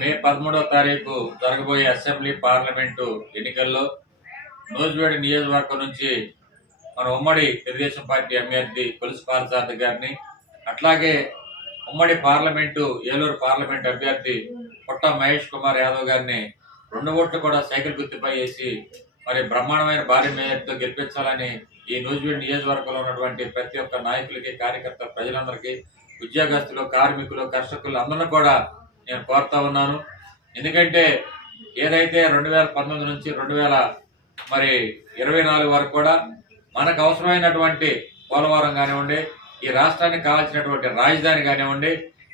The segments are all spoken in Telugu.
మే 13వ తారీఖు జరగబోయే అసెంబ్లీ పార్లమెంటు ఎన్నికల్లో నూజివీడు నియోజకవర్గం నుంచి మన ఉమ్మడి తెలుగుదేశం పార్టీ అభ్యర్థి కొలుసు పార్థసారథి గారిని, అట్లాగే ఉమ్మడి పార్లమెంటు ఏలూరు పార్లమెంట్ అభ్యర్థి పుట్ట మహేష్ కుమార్ యాదవ్ గారిని 2 ఓట్లు కూడా సైకిల్ గుర్తుపై వేసి మరి బ్రహ్మాండమైన భారీ మేయర్తో గెలిపించాలని ఈ నూజివీడు నియోజకవర్గంలో ఉన్నటువంటి ప్రతి ఒక్క నాయకులకి, కార్యకర్త ప్రజలందరికీ, ఉద్యోగస్తులు, కార్మికులు, కర్షకులు అందరినీ కూడా నేను కోరుతా ఉన్నాను. ఎందుకంటే ఏదైతే 2019 నుంచి 2024 వరకు కూడా మనకు అవసరమైనటువంటి పోలవరం కానివ్వండి, ఈ రాష్ట్రానికి కావాల్సినటువంటి రాజధాని కానివ్వండి,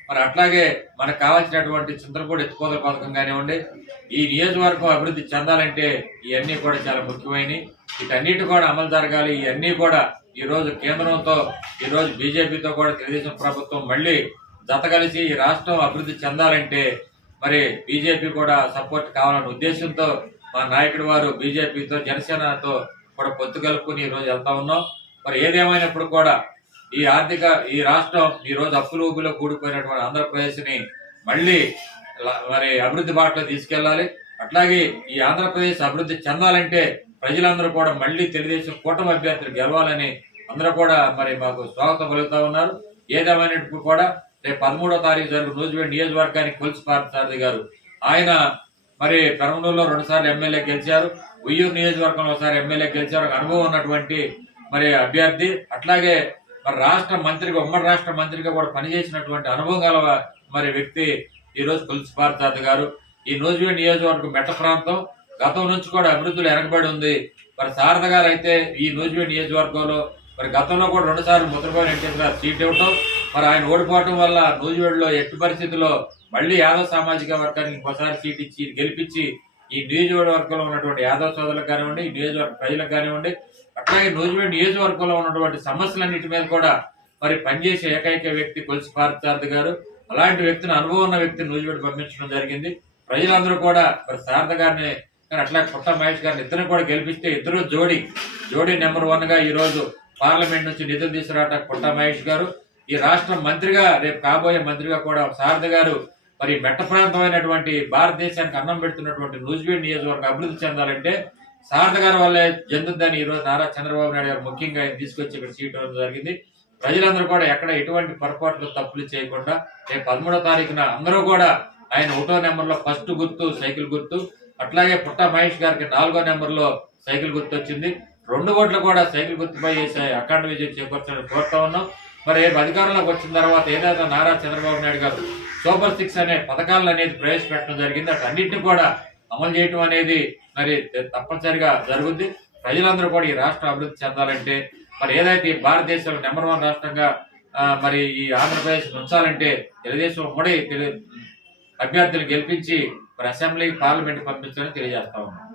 మరి అట్లాగే మనకు కావాల్సినటువంటి చింతలపూడి ఎత్తిపోతల పథకం కానివ్వండి, ఈ నియోజకవర్గం అభివృద్ధి చెందాలంటే ఇవన్నీ కూడా చాలా ముఖ్యమైనవి. వీటన్నిటి కూడా అమలు జరగాలి. ఇవన్నీ కూడా ఈరోజు కేంద్రంతో, ఈరోజు బీజేపీతో కూడా తెలుగుదేశం ప్రభుత్వం మళ్ళీ జత కలిసి ఈ రాష్ట్రం అభివృద్ధి చెందాలంటే మరి బీజేపీ కూడా సపోర్ట్ కావాలనే ఉద్దేశంతో మా నాయకుడు వారు బీజేపీతో, జనసేనతో కూడా పొత్తు కలుపుకుని ఈరోజు వెళ్తా ఉన్నాం. మరి ఏదేమైనప్పుడు కూడా ఈ రాష్ట్రం ఈరోజు అప్పులు ఊబిలో కూడిపోయినటువంటి ఆంధ్రప్రదేశ్ని మళ్ళీ మరి అభివృద్ధి బాటలో తీసుకెళ్లాలి. అట్లాగే ఈ ఆంధ్రప్రదేశ్ అభివృద్ధి చెందాలంటే ప్రజలందరూ కూడా మళ్ళీ తెలుగుదేశం కూటమి అభ్యర్థులు గెలవాలని అందరూ కూడా మరి మాకు స్వాగతం పలుకుతా ఉన్నారు. ఏదేమైనప్పుడు కూడా రేపు 13వ తారీఖు జరుగు నూజివీడు నియోజకవర్గానికి కొలుసు పార్థసారథి గారు, ఆయన మరి పెరంబలూరులో 2 సార్లు ఎమ్మెల్యే గెలిచారు, ఉయ్యూరు నియోజకవర్గంలో ఒకసారి ఎమ్మెల్యే గెలిచారు. అనుభవం ఉన్నటువంటి మరి అభ్యర్థి, అట్లాగే మరి ఉమ్మడి రాష్ట్ర మంత్రిగా కూడా పనిచేసినటువంటి అనుభవం గల మరి వ్యక్తి ఈరోజు కొలుసు పార్థసారథి గారు. ఈ నూజివీడు నియోజకవర్గం మెట్ట ప్రాంతం గతం నుంచి కూడా అభివృద్ధిలో వెనకబడి ఉంది. మరి శారద గారు అయితే ఈ నూజివీడు నియోజకవర్గంలో మరి గతంలో కూడా 2 సార్లు ముద్రపోయిన వెంకటేశ్వర గారు సీట్ ఇవ్వటం, మరి ఆయన ఓడిపోవటం వల్ల నూజివీడులో ఎట్టి పరిస్థితుల్లో మళ్ళీ యాదవ్ సామాజిక వర్గానికి ఇంకోసారి సీట్ ఇచ్చి గెలిపించి ఈ నియోజకవర్గంలో ఉన్నటువంటి యాదవ్ సోదరులకు కానివ్వండి, ఈ నియోజకవర్గ ప్రజలకు కానివ్వండి, అట్లాగే నూజివీడు నియోజకవర్గంలో ఉన్నటువంటి సమస్యలన్నిటి మీద కూడా మరి పనిచేసే ఏకైక వ్యక్తి కొలుసు పార్థసారథి గారు. అలాంటి వ్యక్తిని, అనుభవం ఉన్న వ్యక్తిని నూజివీడు పంపించడం జరిగింది. ప్రజలందరూ కూడా మరి శారద గారిని అట్లాగే పుట్ట మహేష్ గారిని ఇద్దరిని కూడా గెలిపిస్తే ఇద్దరు జోడీ నెంబర్ 1 గా ఈ రోజు పార్లమెంట్ నుంచి నిధులు తీసుకురావడానికి పుట్ట మహేష్ గారు, ఈ రాష్ట్ర మంత్రిగా రేపు కాబోయే మంత్రిగా కూడా శారద గారు మరి మెట్ట ప్రాంతమైనటువంటి భారతదేశానికి అన్నం పెడుతున్నటువంటి నూజివీడు నియోజకవర్గం అభివృద్ధి చెందాలంటే శారద గారి వల్లే చెందుద్దని ఈ రోజు నారా చంద్రబాబు నాయుడు గారు ముఖ్యంగా తీసుకొచ్చి ఇక్కడ సీట్ ఇవ్వడం జరిగింది. ప్రజలందరూ కూడా ఎక్కడ ఎటువంటి పొరపాట్లు, తప్పులు చేయకుండా రేపు 13వ తారీఖున అందరూ కూడా ఆయన 1వ నెంబర్లో ఫస్ట్ గుర్తు సైకిల్ గుర్తు, అట్లాగే పుట్ట మహేష్ గారికి 4వ నెంబర్లో సైకిల్ గుర్తు వచ్చింది. 2 ఓట్లు కూడా సైకిల్ గుర్తుపై వేసే అఖండ విజయం చేకూర్చాలని కోరుతా ఉన్నాం. మరి రేపు అధికారంలోకి వచ్చిన తర్వాత ఏదైతే నారా చంద్రబాబు నాయుడు గారు సూపర్ 6 అనే పథకాలను అనేది ప్రవేశపెట్టడం జరిగింది, అన్నింటినీ కూడా అమలు చేయటం అనేది మరి తప్పనిసరిగా జరుగుద్ది. ప్రజలందరూ కూడా ఈ రాష్ట్రం అభివృద్ధి చెందాలంటే మరి ఏదైతే భారతదేశంలో నెంబర్ 1 రాష్ట్రంగా మరి ఈ ఆంధ్రప్రదేశ్ ఉంచాలంటే తెలుగుదేశం ఉమ్మడి అభ్యర్థులు గెలిపించి మరి అసెంబ్లీ, పార్లమెంట్ పంపించాలని తెలియజేస్తా ఉన్నాం.